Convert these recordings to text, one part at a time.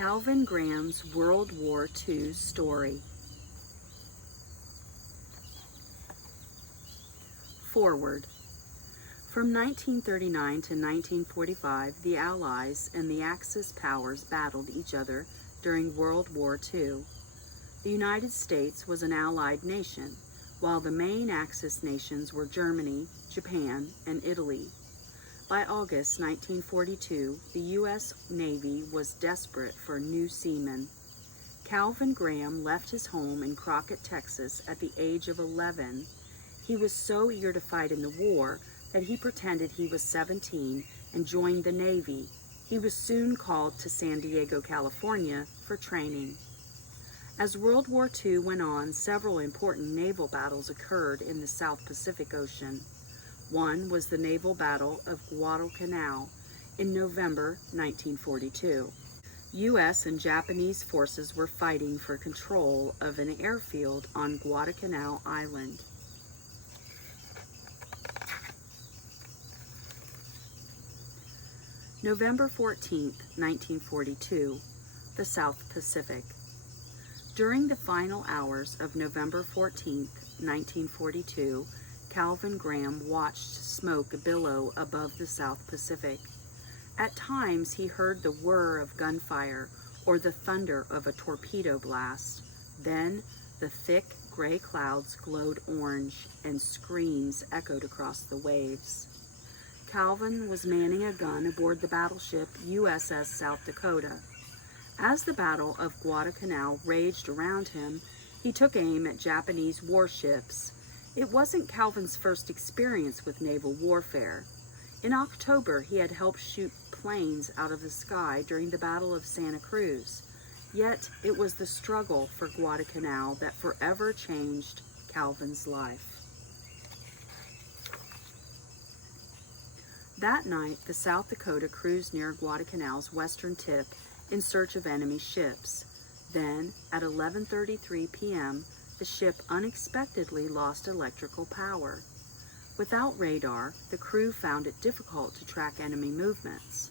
Calvin Graham's World War II story. Forward. From 1939 to 1945, the Allies and the Axis powers battled each other during World War II. The United States was an Allied nation, while the main Axis nations were Germany, Japan, and Italy. By August 1942, the U.S. Navy was desperate for new seamen. Calvin Graham left his home in Crockett, Texas at the age of 11. He was so eager to fight in the war that he pretended he was 17 and joined the Navy. He was soon called to San Diego, California for training. As World War II went on, several important naval battles occurred in the South Pacific Ocean. One was the naval battle of Guadalcanal in November 1942. U.S. and Japanese forces were fighting for control of an airfield on Guadalcanal Island. November 14, 1942, the South Pacific. During the final hours of November 14, 1942, Calvin Graham watched smoke billow above the South Pacific. At times he heard the whir of gunfire or the thunder of a torpedo blast. Then the thick gray clouds glowed orange and screams echoed across the waves. Calvin was manning a gun aboard the battleship USS South Dakota. As the Battle of Guadalcanal raged around him, he took aim at Japanese warships. It wasn't Calvin's first experience with naval warfare. In October, he had helped shoot planes out of the sky during the Battle of Santa Cruz. Yet, it was the struggle for Guadalcanal that forever changed Calvin's life. That night, the South Dakota cruised near Guadalcanal's western tip in search of enemy ships. Then, at 11:33 p.m., the ship unexpectedly lost electrical power. Without radar, the crew found it difficult to track enemy movements.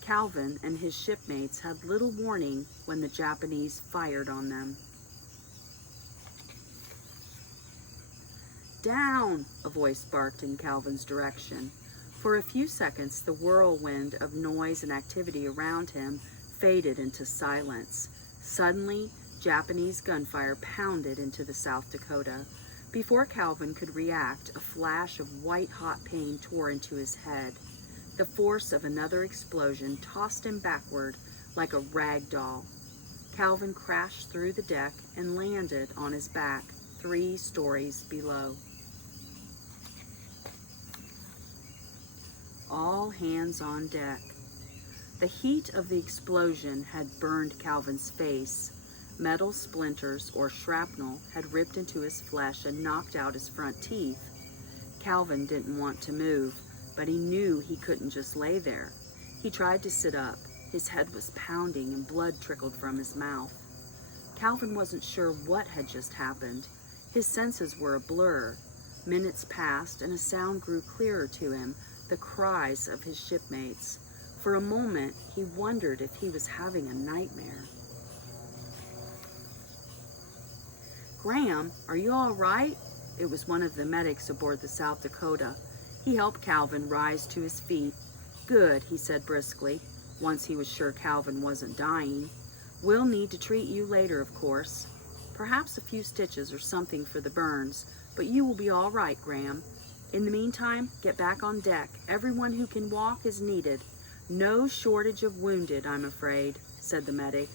Calvin and his shipmates had little warning when the Japanese fired on them. "Down!" a voice barked in Calvin's direction. For a few seconds, the whirlwind of noise and activity around him faded into silence. Suddenly, Japanese gunfire pounded into the South Dakota. Before Calvin could react, a flash of white-hot pain tore into his head. The force of another explosion tossed him backward like a rag doll. Calvin crashed through the deck and landed on his back 3 stories below. All hands on deck. The heat of the explosion had burned Calvin's face. Metal splinters or shrapnel had ripped into his flesh and knocked out his front teeth. Calvin didn't want to move, but he knew he couldn't just lay there. He tried to sit up. His head was pounding and blood trickled from his mouth. Calvin wasn't sure what had just happened. His senses were a blur. Minutes passed and a sound grew clearer to him, the cries of his shipmates. For a moment, he wondered if he was having a nightmare. "Graham, are you all right?" It was one of the medics aboard the South Dakota. He helped Calvin rise to his feet. "Good," he said briskly, once he was sure Calvin wasn't dying. "We'll need to treat you later, of course. Perhaps a few stitches or something for the burns, but you will be all right, Graham. In the meantime, get back on deck. Everyone who can walk is needed. No shortage of wounded, I'm afraid," said the medic.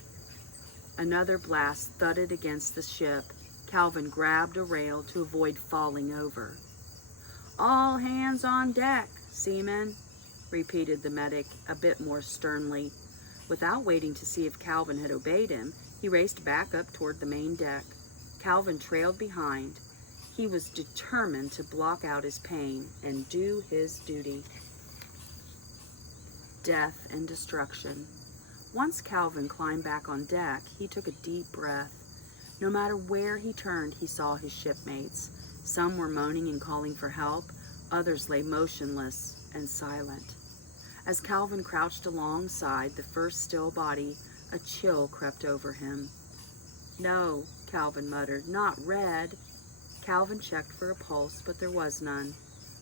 Another blast thudded against the ship. Calvin grabbed a rail to avoid falling over. "All hands on deck, seamen," repeated the medic a bit more sternly. Without waiting to see if Calvin had obeyed him, he raced back up toward the main deck. Calvin trailed behind. He was determined to block out his pain and do his duty. Death and destruction. Once Calvin climbed back on deck, he took a deep breath. No matter where he turned, he saw his shipmates. Some were moaning and calling for help. Others lay motionless and silent. As Calvin crouched alongside the first still body, A chill crept over him. "No," Calvin muttered, "not Red." Calvin checked for a pulse, but there was none.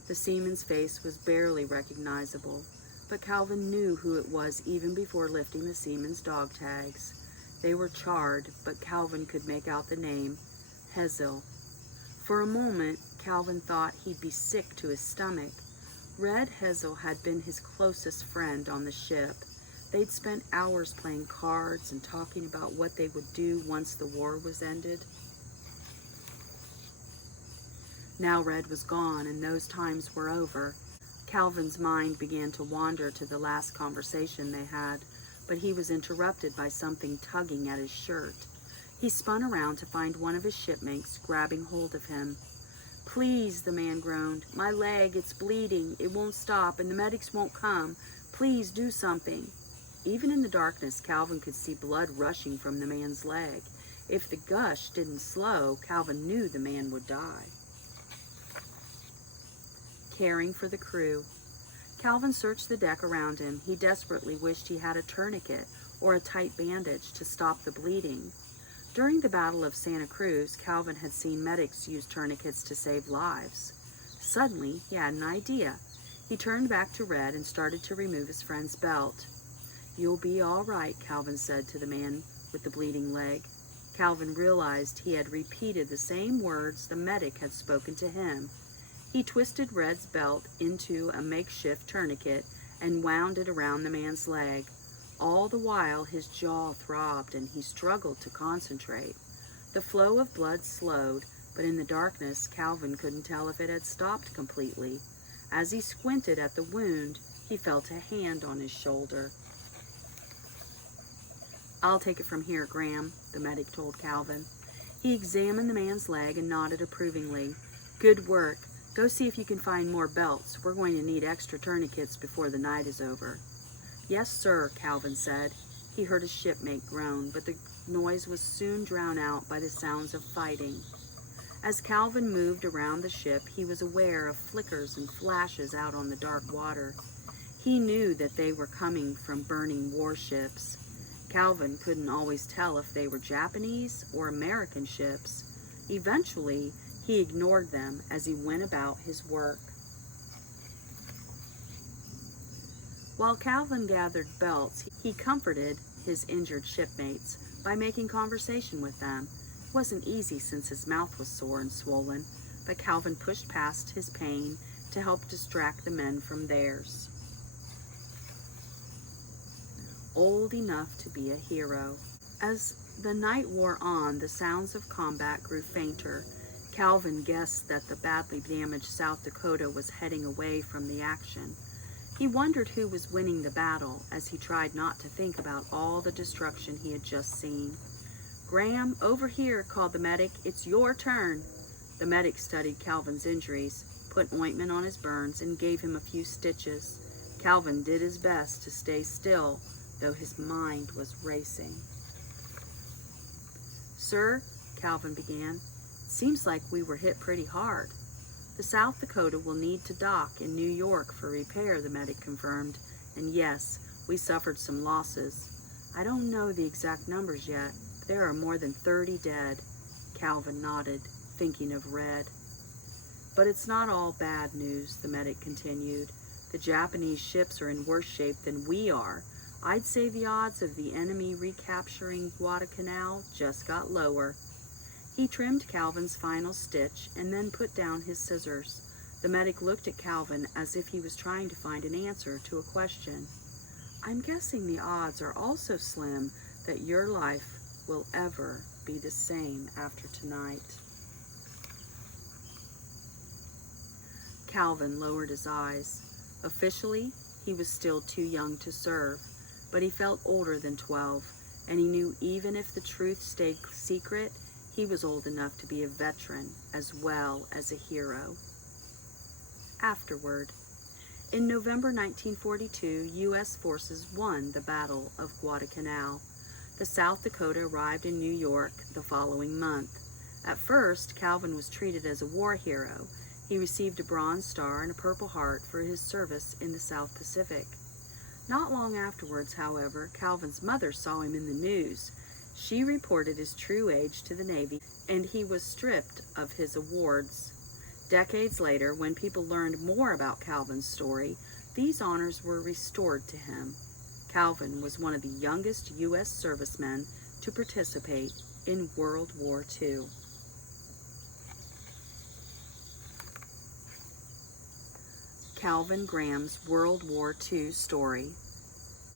The seaman's face was barely recognizable, but Calvin knew who it was even before lifting the seaman's dog tags. They were charred, but Calvin could make out the name, Hazel. For a moment, Calvin thought he'd be sick to his stomach. Red Hazel had been his closest friend on the ship. They'd spent hours playing cards and talking about what they would do once the war was ended. Now Red was gone, and those times were over. Calvin's mind began to wander to the last conversation they had, but he was interrupted by something tugging at his shirt. He spun around to find one of his shipmates grabbing hold of him. "Please," the man groaned. "My leg, it's bleeding. It won't stop, and the medics won't come. Please do something." Even in the darkness, Calvin could see blood rushing from the man's leg. If the gush didn't slow, Calvin knew the man would die. Caring for the crew. Calvin searched the deck around him. He desperately wished he had a tourniquet or a tight bandage to stop the bleeding. During the Battle of Santa Cruz, Calvin had seen medics use tourniquets to save lives. Suddenly, he had an idea. He turned back to Red and started to remove his friend's belt. "You'll be all right," Calvin said to the man with the bleeding leg. Calvin realized he had repeated the same words the medic had spoken to him. He twisted Red's belt into a makeshift tourniquet and wound it around the man's leg. All the while, his jaw throbbed and he struggled to concentrate. The flow of blood slowed, but in the darkness, Calvin couldn't tell if it had stopped completely. As he squinted at the wound, he felt a hand on his shoulder. "I'll take it from here, Graham," the medic told Calvin. He examined the man's leg and nodded approvingly. "Good work. Go see if you can find more belts. We're going to need extra tourniquets before the night is over." "Yes, sir," Calvin said. He heard a shipmate groan, but the noise was soon drowned out by the sounds of fighting. As Calvin moved around the ship, he was aware of flickers and flashes out on the dark water. He knew that they were coming from burning warships. Calvin couldn't always tell if they were Japanese or American ships. Eventually, he ignored them as he went about his work. While Calvin gathered belts, he comforted his injured shipmates by making conversation with them. It wasn't easy since his mouth was sore and swollen, but Calvin pushed past his pain to help distract the men from theirs. Old enough to be a hero. As the night wore on, the sounds of combat grew fainter. Calvin guessed that the badly damaged South Dakota was heading away from the action. He wondered who was winning the battle as he tried not to think about all the destruction he had just seen. "Graham, over here," called the medic. "It's your turn." The medic studied Calvin's injuries, put ointment on his burns, and gave him a few stitches. Calvin did his best to stay still, though his mind was racing. "Sir," Calvin began, "seems like we were hit pretty hard." "The South Dakota will need to dock in New York for repair," the medic confirmed. "And yes, we suffered some losses. I don't know the exact numbers yet. There are more than 30 dead." Calvin nodded, thinking of Red. "But it's not all bad news," the medic continued. "The Japanese ships are in worse shape than we are. I'd say the odds of the enemy recapturing Guadalcanal just got lower." He trimmed Calvin's final stitch and then put down his scissors. The medic looked at Calvin as if he was trying to find an answer to a question. "I'm guessing the odds are also slim that your life will ever be the same after tonight." Calvin lowered his eyes. Officially, he was still too young to serve, but he felt older than 12, and he knew even if the truth stayed secret, he was old enough to be a veteran as well as a hero. Afterward. In November 1942, U.S. forces won the Battle of Guadalcanal. The South Dakota arrived in New York the following month. At first, Calvin was treated as a war hero. He received a Bronze Star and a Purple Heart for his service in the South Pacific. Not long afterwards, however, Calvin's mother saw him in the news. She reported his true age to the Navy, and he was stripped of his awards. Decades later, when people learned more about Calvin's story, these honors were restored to him. Calvin was one of the youngest U.S. servicemen to participate in World War II. Calvin Graham's World War II story.